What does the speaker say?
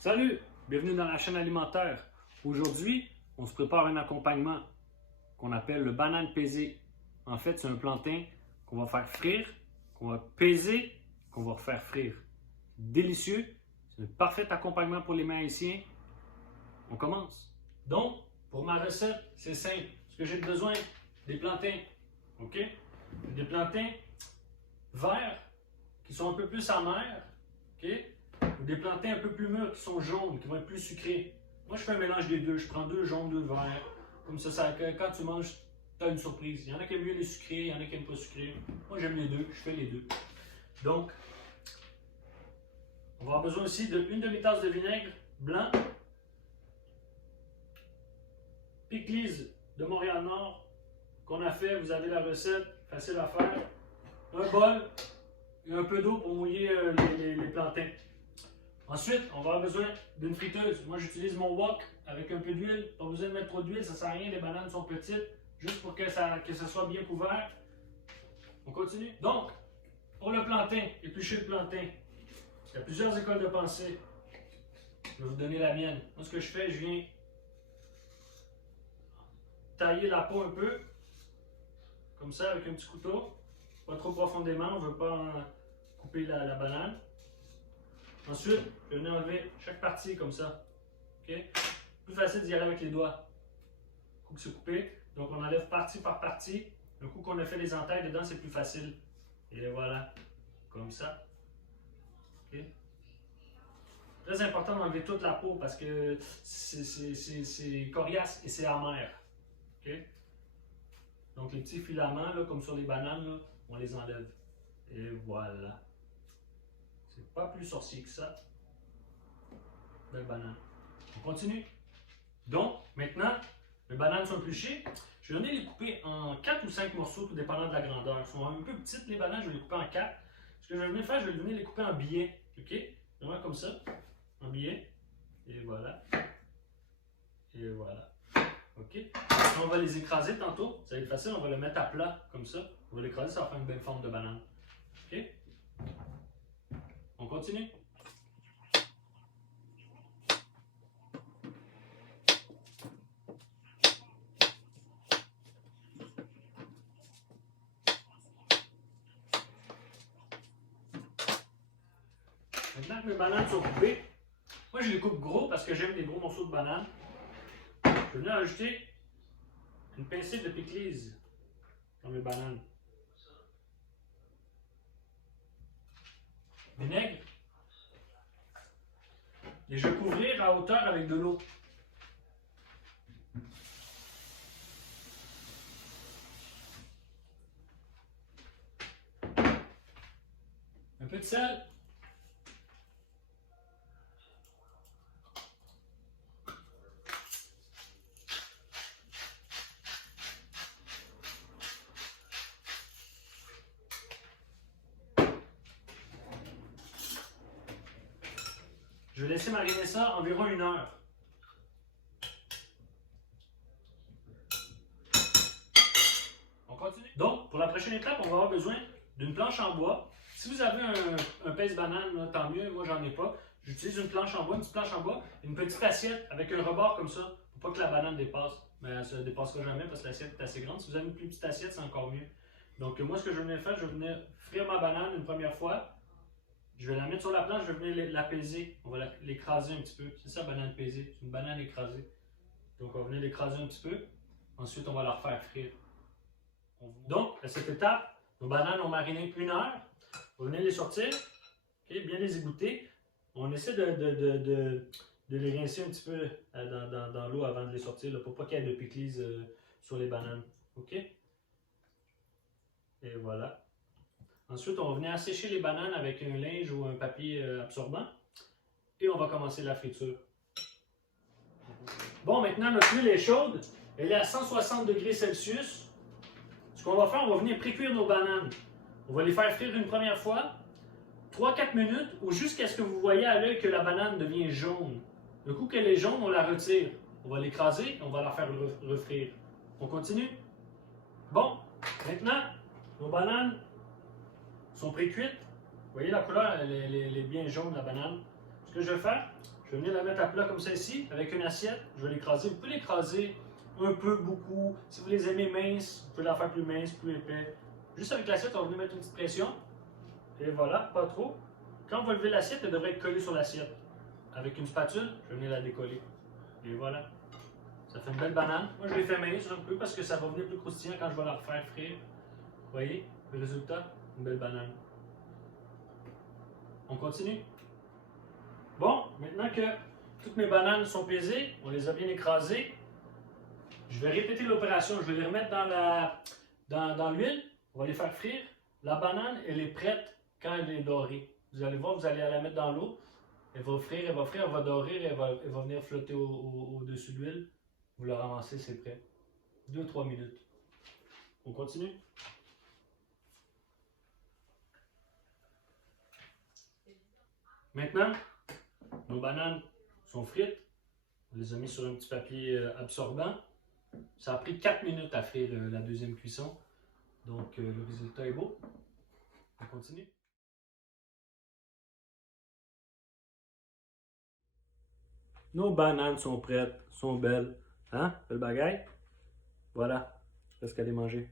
Salut, bienvenue dans la chaîne alimentaire. Aujourd'hui, on se prépare un accompagnement qu'on appelle le banane pesé. En fait, c'est un plantain qu'on va faire frire, qu'on va peser, qu'on va refaire frire. Délicieux, c'est un parfait accompagnement pour les mets haïtiens. On commence. Donc, pour ma recette, c'est simple. Ce que j'ai besoin, des plantains, ok? Des plantains verts qui sont un peu plus amers, ok? Ou des plantains un peu plus mûrs qui sont jaunes, qui vont être plus sucrés. Moi, je fais un mélange des deux. Je prends deux jaunes, deux verts. Comme ça, quand tu manges, tu as une surprise. Il y en a qui aiment mieux les sucrés, il y en a qui n'aiment pas sucrés. Moi, j'aime les deux. Je fais les deux. Donc, on va avoir besoin aussi d'une demi-tasse de vinaigre blanc, Piclis de Montréal-Nord qu'on a fait. Vous avez la recette, facile à faire. Un bol et un peu d'eau pour mouiller les plantains. Ensuite, on va avoir besoin d'une friteuse. Moi, j'utilise mon wok avec un peu d'huile. Pas besoin de mettre trop d'huile, ça ne sert à rien, les bananes sont petites. Juste pour que ça soit bien couvert. On continue. Donc, pour le plantain, éplucher le plantain. Il y a plusieurs écoles de pensée. Je vais vous donner la mienne. Moi, ce que je fais, je viens tailler la peau un peu. Comme ça, avec un petit couteau. Pas trop profondément, on ne veut pas couper la banane. Ensuite, je vais venir enlever chaque partie comme ça. Okay? Plus facile d'y aller avec les doigts. Un coup que c'est coupé. Donc on enlève partie par partie. Le coup qu'on a fait les entailles dedans, c'est plus facile. Et voilà. Comme ça. Okay? Très important d'enlever toute la peau parce que c'est coriace et c'est amer. Okay? Donc les petits filaments, là, comme sur les bananes, là, on les enlève. Et voilà. C'est pas plus sorcier que ça. Belle banane. On continue. Donc, maintenant, les bananes sont épluchées. Je vais venir les couper en 4 ou 5 morceaux, tout dépendant de la grandeur. Elles sont un peu petites, les bananes, je vais les couper en 4. Ce que je vais venir faire, je vais venir les couper en billets. OK? Vraiment comme ça. En billets. Et voilà. Et voilà. OK? On va les écraser tantôt. Ça va être facile, on va le mettre à plat, comme ça. On va l'écraser, ça va faire une belle forme de banane. OK? On continue. Maintenant que mes bananes sont coupées, moi je les coupe gros parce que j'aime les gros morceaux de banane. Je vais venir ajouter une pincée de Piclis dans mes bananes. Vinaigre. Et je vais couvrir à hauteur avec de l'eau. Un peu de sel. Je vais laisser mariner ça environ 1 heure. On continue. Donc, pour la prochaine étape, on va avoir besoin d'une planche en bois. Si vous avez un pèse-banane, là, tant mieux, moi j'en ai pas. J'utilise une planche en bois, une petite planche en bois, une petite assiette avec un rebord comme ça, pour pas que la banane dépasse. Mais elle ne se dépassera jamais parce que l'assiette est assez grande. Si vous avez une plus petite assiette, c'est encore mieux. Donc moi, ce que je vais venir faire, je vais venir frire ma banane une première fois. Je vais la mettre sur la planche, je vais venir la peser. On va l'écraser un petit peu. C'est ça, banane pesée. C'est une banane écrasée. Donc, on va venir l'écraser un petit peu. Ensuite, on va la refaire frire. Donc, à cette étape, nos bananes ont mariné 1 heure. On va venir les sortir. Okay, bien les égoutter. On essaie de les rincer un petit peu dans l'eau avant de les sortir, là, pour pas qu'il y ait de Piclis sur les bananes. OK? Et voilà. Ensuite, on va venir assécher les bananes avec un linge ou un papier absorbant. Et on va commencer la friture. Bon, maintenant, notre huile est chaude. Elle est à 160 degrés Celsius. Ce qu'on va faire, on va venir pré-cuire nos bananes. On va les faire frire une première fois, 3-4 minutes, ou jusqu'à ce que vous voyez à l'œil que la banane devient jaune. Le coup qu'elle est jaune, on la retire. On va l'écraser et on va la faire refrire. On continue? Bon, maintenant, nos bananes sont pré-cuites. Vous voyez la couleur, elle est bien jaune, la banane. Ce que je vais faire, Je vais venir la mettre à plat comme ça ici, avec une assiette. Je vais l'écraser. Vous pouvez l'écraser un peu, beaucoup. Si vous les aimez minces, vous pouvez la faire plus mince, plus épais. Juste avec l'assiette, on va venir mettre une petite pression. Et voilà, pas trop. Quand vous levez l'assiette, elle devrait être collée sur l'assiette. Avec une spatule, je vais venir la décoller. Et voilà. Ça fait une belle banane. Moi, je l'ai fait mince un peu parce que ça va venir plus croustillant quand je vais la refaire frire. Vous voyez, le résultat, une belle banane. On continue? Bon, maintenant que toutes mes bananes sont pesées, on les a bien écrasées, je vais répéter l'opération. Je vais les remettre dans l'huile, on va les faire frire. La banane, elle est prête quand elle est dorée. Vous allez voir, vous allez la mettre dans l'eau. Elle va frire, elle va dorer, elle va venir flotter au-dessus de l'huile. Vous la ramassez, c'est prêt. 2-3 minutes. On continue? Maintenant, nos bananes sont frites. On les a mis sur un petit papier absorbant. Ça a pris 4 minutes à frire la deuxième cuisson. Donc, le résultat est beau. On continue? Nos bananes sont prêtes, sont belles. Hein? Belle bagaille? Voilà. Reste qu'à les manger.